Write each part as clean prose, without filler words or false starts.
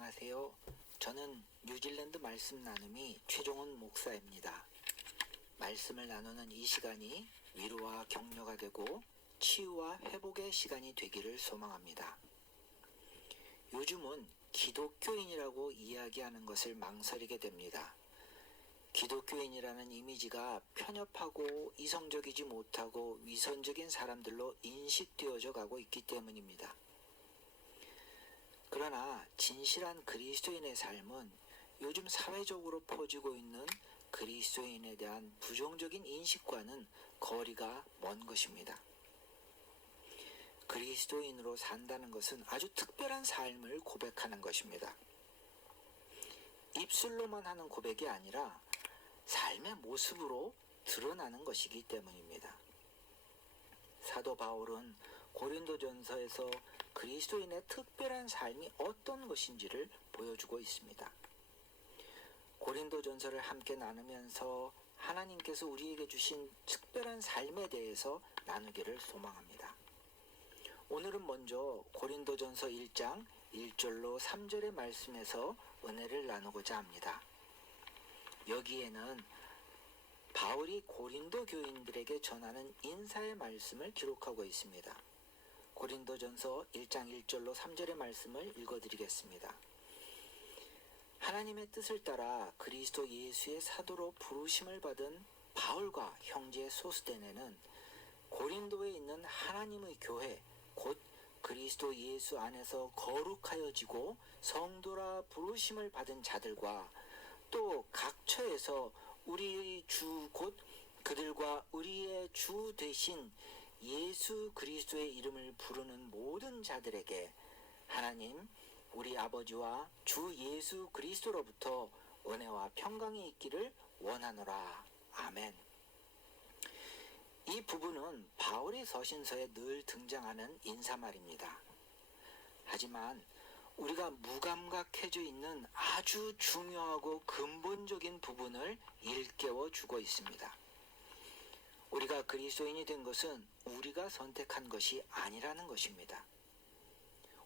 안녕하세요. 저는 뉴질랜드 말씀 나눔이 최종훈 목사입니다. 말씀을 나누는 이 시간이 위로와 격려가 되고 치유와 회복의 시간이 되기를 소망합니다. 요즘은 기독교인이라고 이야기하는 것을 망설이게 됩니다. 기독교인이라는 이미지가 편협하고 이성적이지 못하고 위선적인 사람들로 인식되어져 가고 있기 때문입니다. 그러나 진실한 그리스도인의 삶은 요즘 사회적으로 퍼지고 있는 그리스도인에 대한 부정적인 인식과는 거리가 먼 것입니다. 그리스도인으로 산다는 것은 아주 특별한 삶을 고백하는 것입니다. 입술로만 하는 고백이 아니라 삶의 모습으로 드러나는 것이기 때문입니다. 사도 바울은 고린도전서에서 그리스도인의 특별한 삶이 어떤 것인지를 보여주고 있습니다. 고린도전서를 함께 나누면서 하나님께서 우리에게 주신 특별한 삶에 대해서 나누기를 소망합니다. 오늘은 먼저 고린도전서 1장 1절로 3절의 말씀에서 은혜를 나누고자 합니다. 여기에는 바울이 고린도 교인들에게 전하는 인사의 말씀을 기록하고 있습니다. 고린도전서 1장 1절로 3절의 말씀을 읽어드리겠습니다. 하나님의 뜻을 따라 그리스도 예수의 사도로 부르심을 받은 바울과 형제 소스데네는 고린도에 있는 하나님의 교회 곧 그리스도 예수 안에서 거룩하여지고 성도라 부르심을 받은 자들과 또 각처에서 우리의 주 곧 그들과 우리의 주 되신 예수 그리스도의 이름을 부르는 모든 자들에게 하나님 우리 아버지와 주 예수 그리스도로부터 은혜와 평강이 있기를 원하노라. 아멘. 이 부분은 바울의 서신서에 늘 등장하는 인사말입니다. 하지만 우리가 무감각해져 있는 아주 중요하고 근본적인 부분을 일깨워 주고 있습니다. 우리가 그리스도인이 된 것은 우리가 선택한 것이 아니라는 것입니다.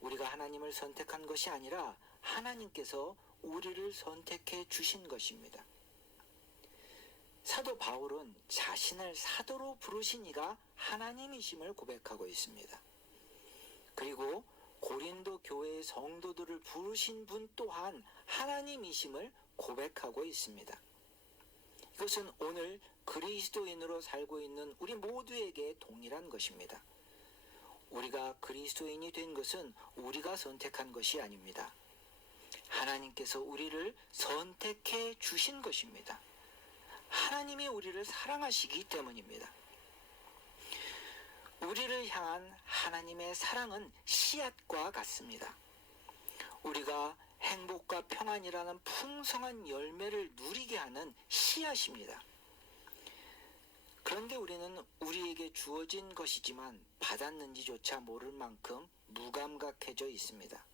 우리가 하나님을 선택한 것이 아니라 하나님께서 우리를 선택해 주신 것입니다. 사도 바울은 자신을 사도로 부르신 이가 하나님이심을 고백하고 있습니다. 그리고 고린도 교회의 성도들을 부르신 분 또한 하나님이심을 고백하고 있습니다. 이것은 오늘 그리스도인으로 살고 있는 우리 모두에게 동일한 것입니다. 우리가 그리스도인이 된 것은 우리가 선택한 것이 아닙니다. 하나님께서 우리를 선택해 주신 것입니다. 하나님이 우리를 사랑하시기 때문입니다. 우리를 향한 하나님의 사랑은 씨앗과 같습니다. 우리가 행복과 평안이라는 풍성한 열매를 누리게 하는 씨앗입니다. 그런데 우리는 우리에게 주어진 것이지만 받았는지조차 모를 만큼 무감각해져 있습니다.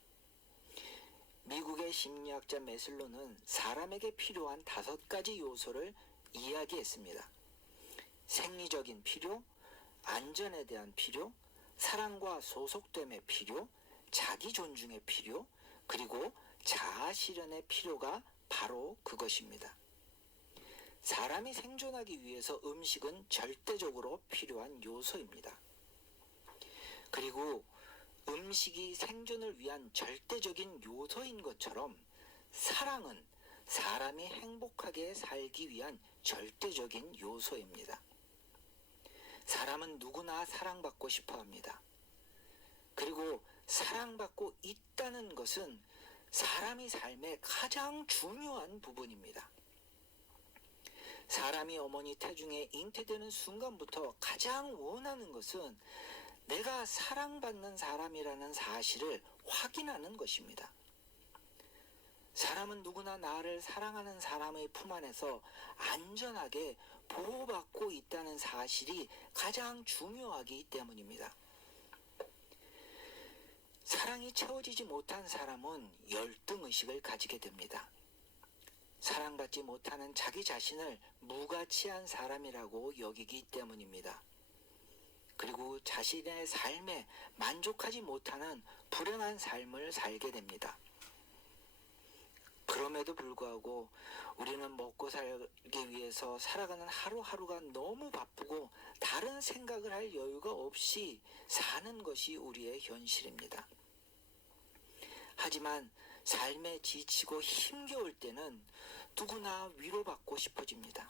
미국의 심리학자 메슬로는 사람에게 필요한 5가지 요소를 이야기했습니다. 생리적인 필요, 안전에 대한 필요, 사랑과 소속됨의 필요, 자기 존중의 필요, 그리고 자아 실현의 필요가 바로 그것입니다. 사람이 생존하기 위해서 음식은 절대적으로 필요한 요소입니다. 그리고 음식이 생존을 위한 절대적인 요소인 것처럼 사랑은 사람이 행복하게 살기 위한 절대적인 요소입니다. 사람은 누구나 사랑받고 싶어 합니다. 그리고 사랑받고 있다는 것은 사람이 삶의 가장 중요한 부분입니다. 사람이 어머니 태중에 잉태되는 순간부터 가장 원하는 것은 내가 사랑받는 사람이라는 사실을 확인하는 것입니다. 사람은 누구나 나를 사랑하는 사람의 품 안에서 안전하게 보호받고 있다는 사실이 가장 중요하기 때문입니다. 사랑이 채워지지 못한 사람은 열등의식을 가지게 됩니다. 사랑받지 못하는 자기 자신을 무가치한 사람이라고 여기기 때문입니다. 그리고 자신의 삶에 만족하지 못하는 불행한 삶을 살게 됩니다. 그럼에도 불구하고 우리는 먹고 살기 위해서 살아가는 하루하루가 너무 바쁘고 다른 생각을 할 여유가 없이 사는 것이 우리의 현실입니다. 하지만 삶에 지치고 힘겨울 때는 누구나 위로받고 싶어집니다.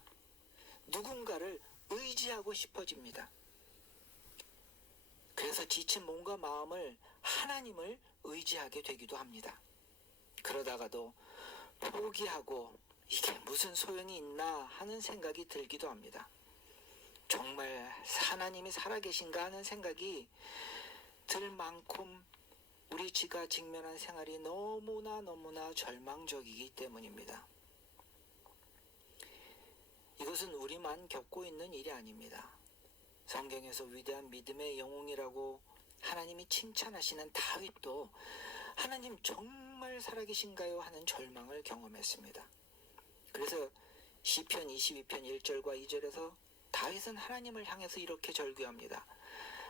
누군가를 의지하고 싶어집니다. 그래서 지친 몸과 마음을 하나님을 의지하게 되기도 합니다. 그러다가도 포기하고 이게 무슨 소용이 있나 하는 생각이 들기도 합니다. 정말 하나님이 살아계신가 하는 생각이 들 만큼 우리 지가 직면한 생활이 너무나 절망적이기 때문입니다. 이것은 우리만 겪고 있는 일이 아닙니다. 성경에서 위대한 믿음의 영웅이라고 하나님이 칭찬하시는 다윗도 하나님 정말 살아계신가요? 하는 절망을 경험했습니다. 그래서 시편 22편 1절과 2절에서 다윗은 하나님을 향해서 이렇게 절규합니다.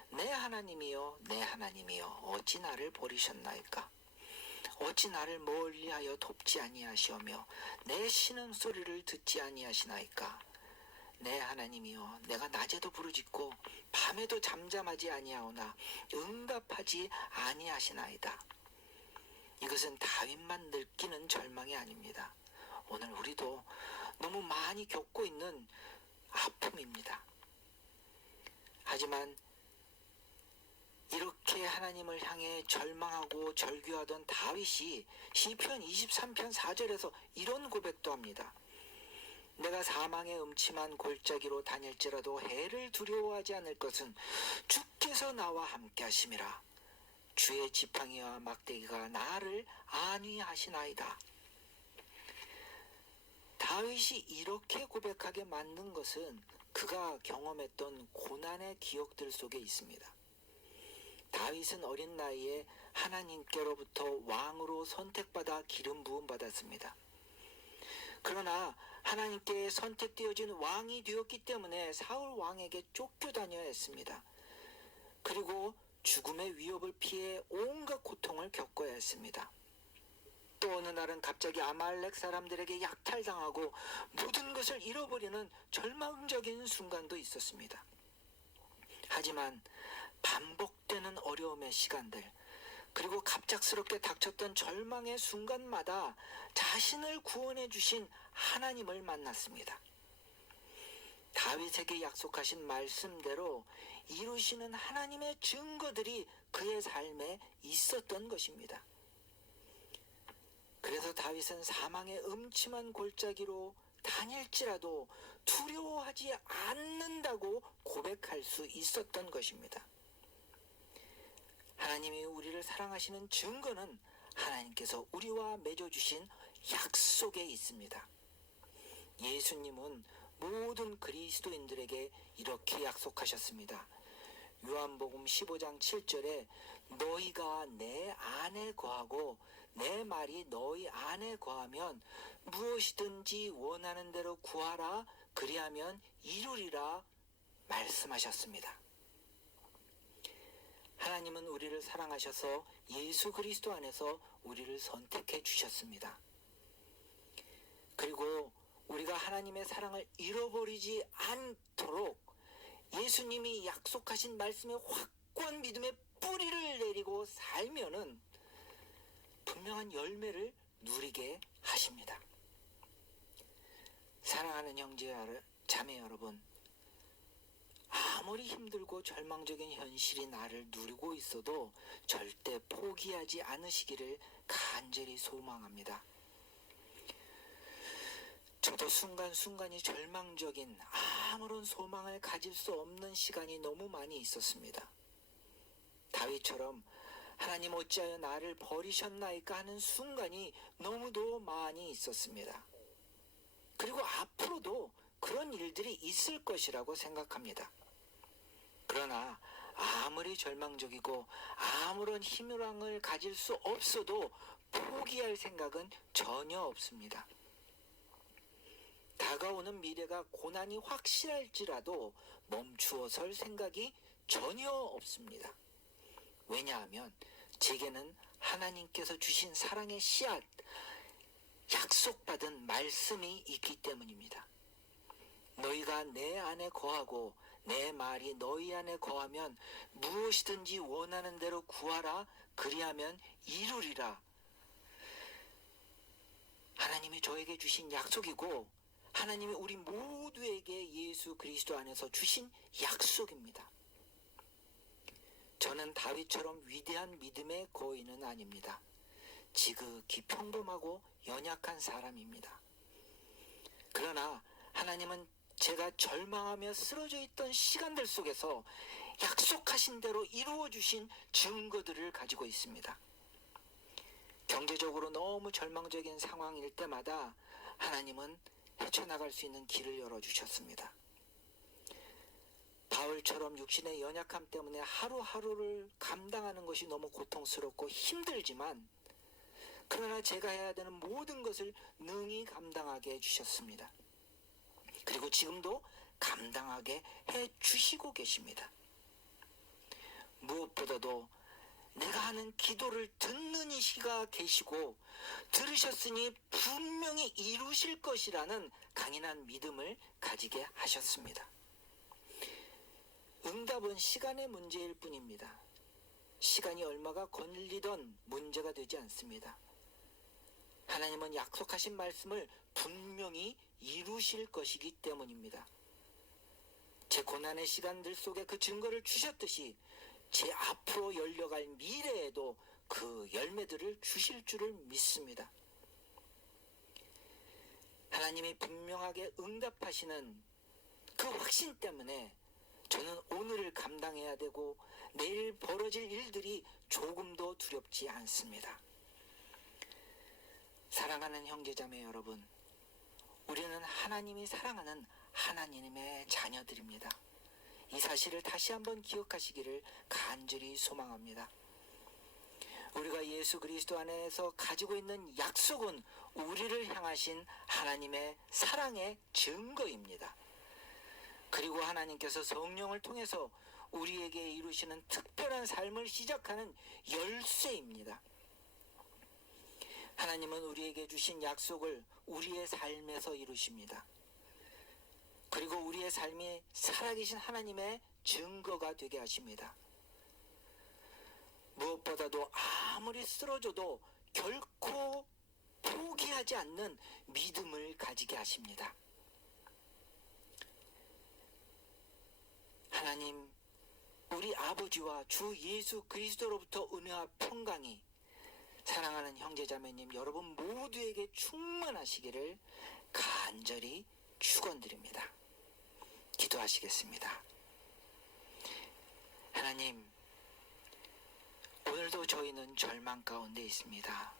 내 하나님이여 내 하나님이여 어찌 나를 버리셨나이까? 어찌 나를 멀리하여 돕지 아니하시오며 내 신음소리를 듣지 아니하시나이까? 내 하나님이여 내가 낮에도 부르짖고 밤에도 잠잠하지 아니하오나 응답하지 아니하시나이다. 이것은 다윗만 느끼는 절망이 아닙니다. 오늘 우리도 너무 많이 겪고 있는 아픔입니다. 하지만 이렇게 하나님을 향해 절망하고 절규하던 다윗이 시편 23편 4절에서 이런 고백도 합니다. 내가 사망의 음침한 골짜기로 다닐지라도 해를 두려워하지 않을 것은 주께서 나와 함께 하심이라. 주의 지팡이와 막대기가 나를 안위하시나이다. 다윗이 이렇게 고백하게 만든 것은 그가 경험했던 고난의 기억들 속에 있습니다. 다윗은 어린 나이에 하나님께로부터 왕으로 선택받아 기름 부음 받았습니다. 그러나 하나님께 선택되어진 왕이 되었기 때문에 사울 왕에게 쫓겨다녀야 했습니다. 그리고 죽음의 위협을 피해 온갖 고통을 겪어야 했습니다. 또 어느 날은 갑자기 아말렉 사람들에게 약탈당하고 모든 것을 잃어버리는 절망적인 순간도 있었습니다. 하지만 반복되는 어려움의 시간들, 그리고 갑작스럽게 닥쳤던 절망의 순간마다 자신을 구원해 주신 하나님을 만났습니다. 다윗에게 약속하신 말씀대로 이루시는 하나님의 증거들이 그의 삶에 있었던 것입니다. 그래서 다윗은 사망의 음침한 골짜기로 다닐지라도 두려워하지 않는다고 고백할 수 있었던 것입니다. 하나님이 우리를 사랑하시는 증거는 하나님께서 우리와 맺어주신 약속에 있습니다. 예수님은 모든 그리스도인들에게 이렇게 약속하셨습니다. 요한복음 15장 7절에 너희가 내 안에 거하고 내 말이 너희 안에 거하면 무엇이든지 원하는 대로 구하라 그리하면 이루리라 말씀하셨습니다. 하나님은 우리를 사랑하셔서 예수 그리스도 안에서 우리를 선택해 주셨습니다. 그리고 우리가 하나님의 사랑을 잃어버리지 않도록 예수님이 약속하신 말씀에 확고한 믿음의 뿌리를 내리고 살면은 분명한 열매를 누리게 하십니다. 사랑하는 형제 자매 여러분, 아무리 힘들고 절망적인 현실이 나를 누리고 있어도 절대 포기하지 않으시기를 간절히 소망합니다. 저도 순간순간이 절망적인 아무런 소망을 가질 수 없는 시간이 너무 많이 있었습니다. 다윗처럼 하나님 어찌하여 나를 버리셨나이까 하는 순간이 너무도 많이 있었습니다. 그리고 앞으로도 그런 일들이 있을 것이라고 생각합니다. 그러나 아무리 절망적이고 아무런 희망을 가질 수 없어도 포기할 생각은 전혀 없습니다. 다가오는 미래가 고난이 확실할지라도 멈추어 설 생각이 전혀 없습니다. 왜냐하면 제게는 하나님께서 주신 사랑의 씨앗, 약속받은 말씀이 있기 때문입니다. 너희가 내 안에 거하고 내 말이 너희 안에 거하면 무엇이든지 원하는 대로 구하라. 그리하면 이루리라. 하나님이 저에게 주신 약속이고 하나님이 우리 모두에게 예수 그리스도 안에서 주신 약속입니다. 저는 다윗처럼 위대한 믿음의 거인은 아닙니다. 지극히 평범하고 연약한 사람입니다. 그러나 하나님은 제가 절망하며 쓰러져 있던 시간들 속에서 약속하신 대로 이루어 주신 증거들을 가지고 있습니다. 경제적으로 너무 절망적인 상황일 때마다 하나님은 헤쳐나갈 수 있는 길을 열어주셨습니다. 바울처럼 육신의 연약함 때문에 하루하루를 감당하는 것이 너무 고통스럽고 힘들지만 그러나 제가 해야 되는 모든 것을 능히 감당하게 해주셨습니다. 그리고 지금도 감당하게 해주시고 계십니다. 무엇보다도 내가 하는 기도를 듣는 이시가 계시고 들으셨으니 분명히 이루실 것이라는 강인한 믿음을 가지게 하셨습니다. 응답은 시간의 문제일 뿐입니다. 시간이 얼마가 걸리던 문제가 되지 않습니다. 하나님은 약속하신 말씀을 분명히 이루실 것이기 때문입니다. 제 고난의 시간들 속에 그 증거를 주셨듯이 제 앞으로 열려갈 미래에도 그 열매들을 주실 줄을 믿습니다. 하나님이 분명하게 응답하시는 그 확신 때문에 저는 오늘을 감당해야 되고 내일 벌어질 일들이 조금도 두렵지 않습니다. 사랑하는 형제자매 여러분, 우리는 하나님이 사랑하는 하나님의 자녀들입니다. 이 사실을 다시 한번 기억하시기를 간절히 소망합니다. 우리가 예수 그리스도 안에서 가지고 있는 약속은 우리를 향하신 하나님의 사랑의 증거입니다. 그리고 하나님께서 성령을 통해서 우리에게 이루시는 특별한 삶을 시작하는 열쇠입니다. 하나님은 우리에게 주신 약속을 우리의 삶에서 이루십니다. 그리고 우리의 삶이 살아계신 하나님의 증거가 되게 하십니다. 무엇보다도 아무리 쓰러져도 결코 포기하지 않는 믿음을 가지게 하십니다. 하나님, 우리 아버지와 주 예수 그리스도로부터 은혜와 평강이 사랑하는 형제자매님 여러분 모두에게 충만하시기를 간절히 축원드립니다. 기도하시겠습니다. 하나님, 오늘도 저희는 절망 가운데 있습니다.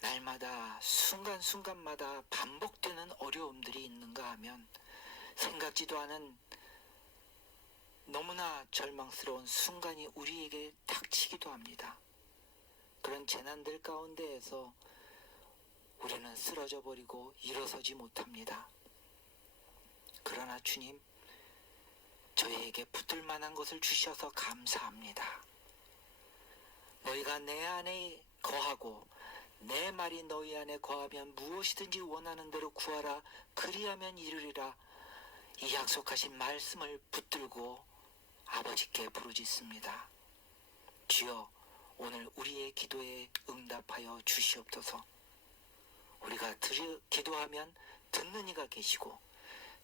날마다 순간순간마다 반복되는 어려움들이 있는가 하면 생각지도 않은 너무나 절망스러운 순간이 우리에게 닥치기도 합니다. 그런 재난들 가운데에서 우리는 쓰러져 버리고 일어서지 못합니다. 그러나 주님, 저희에게 붙들 만한 것을 주셔서 감사합니다. 너희가 내 안에 거하고 내 말이 너희 안에 거하면 무엇이든지 원하는 대로 구하라. 그리하면 이루리라. 이 약속하신 말씀을 붙들고 아버지께 부르짖습니다. 주여, 오늘 우리의 기도에 응답하여 주시옵소서. 우리가 기도하면 듣는 이가 계시고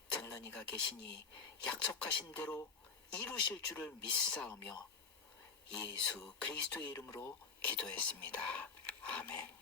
듣는 이가 계시니 약속하신 대로 이루실 줄을 믿사오며 예수 그리스도의 이름으로 기도했습니다. 아멘.